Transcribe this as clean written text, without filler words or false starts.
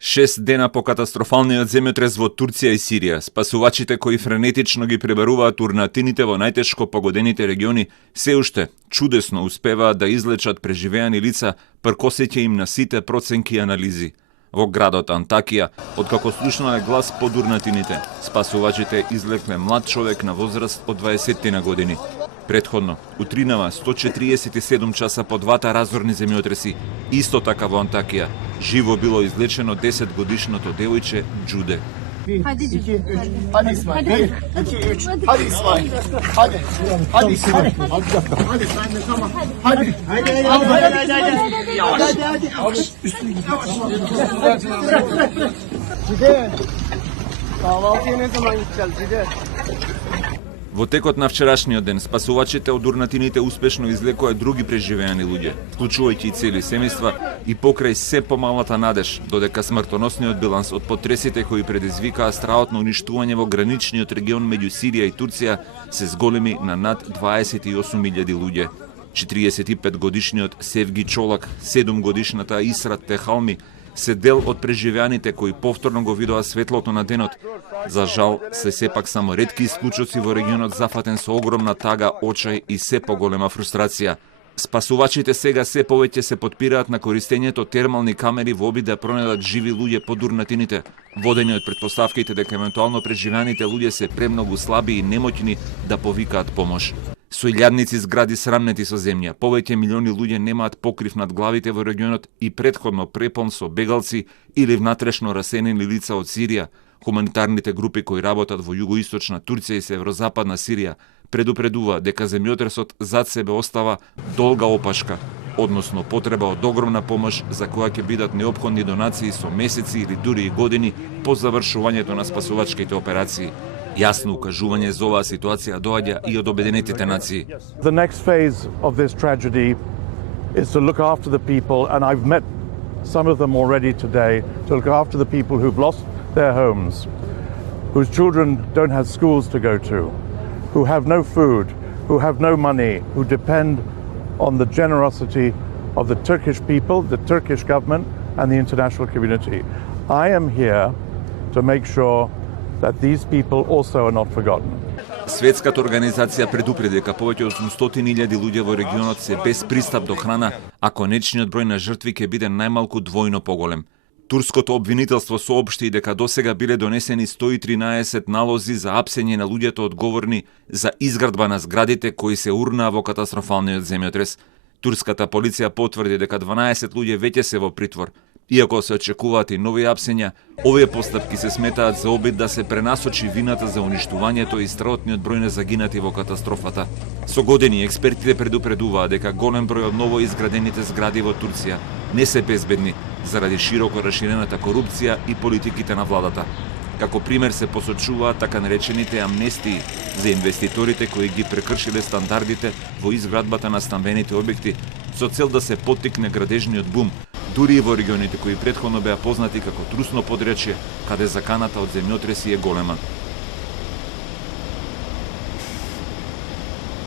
6 дена по катастрофалниот земјотрес во Турција и Сирија, спасувачите кои френетично ги пребаруваат урнатините во најтешко погодените региони се уште чудесно успеваат да излечат преживеани лица пркосеќе им на сите проценки и анализи. Во градот Антакија, откако слушнале глас под урнатините, спасувачите излекле млад човек на возраст од 20 години. Предходно, утринава 147 часа по двата разорни земјотреси, исто така во Антакија, живо било излечено 10-годишното девојче Джуде. Hadi İsmail. Hadi 3. Hadi İsmail. Hadi. Hadi İsmail. Hadi sen de tamam. Hadi. Hadi. Yavaş. Hadi. Üstüne git. Cide. Kahvaltıya ne zaman gideceğiz Cide? Во текот на вчерашниот ден, спасувачите од урнатините успешно излекоа други преживеани луѓе, вклучувајќи и цели семејства, и покрај се помалата надеж, додека смртоносниот биланс од потресите кои предизвикаа страотно уништување во граничниот регион меѓу Сирија и Турција се зголеми на над 28.000 луѓе. 45-годишниот Севги Чолак, 7-годишната Исрат Техалми се дел од преживеаните кои повторно го видоа светлото на денот. За жал, се сепак само ретки исклучоци во регионот зафатен со огромна тага, очај и се поголема фрустрација. Спасувачите сега се повеќе се потпираат на користењето термални камери во обид да пронајдат живи луѓе под урнатините, водени од претпоставките дека евентуално преживеаните луѓе се премногу слаби и немоќни да повикаат помош. Со илјадници згради срамнети со земја, повеќе милиони луѓе немаат покрив над главите во регионот и претходно преполн со бегалци или внатрешно расенени лица од Сирија. Хуманитарните групи кои работат во југоисточна Турција и северозападна Сирија предупредува дека земјотресот зад себе остава долга опашка, односно потреба од огромна помош за која ќе бидат неопходни донации со месеци или дури и години по завршувањето на спасувачките операции. Јасно укажување за оваа ситуација доаѓа и од Обединетите нации. The next phase of this tragedy is to look after the people, and I've met some of them already today, to look after the people who've lost their homes, whose children don't have schools to go to, who have no food, who have no money, who depend on the generosity of the Turkish people, the Turkish government, and the international community. I am here to make sure that these people also are not forgotten. Светската организација предупреди дека повеќе од 800.000 луѓе во регионот се без пристап до храна, а конечниот број на жртви ќе биде најмалку двојно поголем. Турското обвинителство соопшти дека досега биле донесени 113 налози за апсење на луѓето одговорни за изградба на зградите кои се урнаа во катастрофалниот земјотрес. Турската полиција потврди дека 12 луѓе веќе се во притвор. Иако се очекуваат и нови апсења, овие постапки се сметаат за обид да се пренасочи вината за уништувањето и страотниот број на загинати во катастрофата. Со години експертите предупредуваат дека голем број од ново изградените згради во Турција не се безбедни заради широко расширената корупција и политиките на владата. Како пример се посочуваат така наречените амнестии за инвеститорите кои ги прекршиле стандардите во изградбата на стамбените објекти со цел да се поттикне градежниот бум, дури и во регионите кои претходно беа познати како трусно подречје, каде заканата од земјотреси е голема.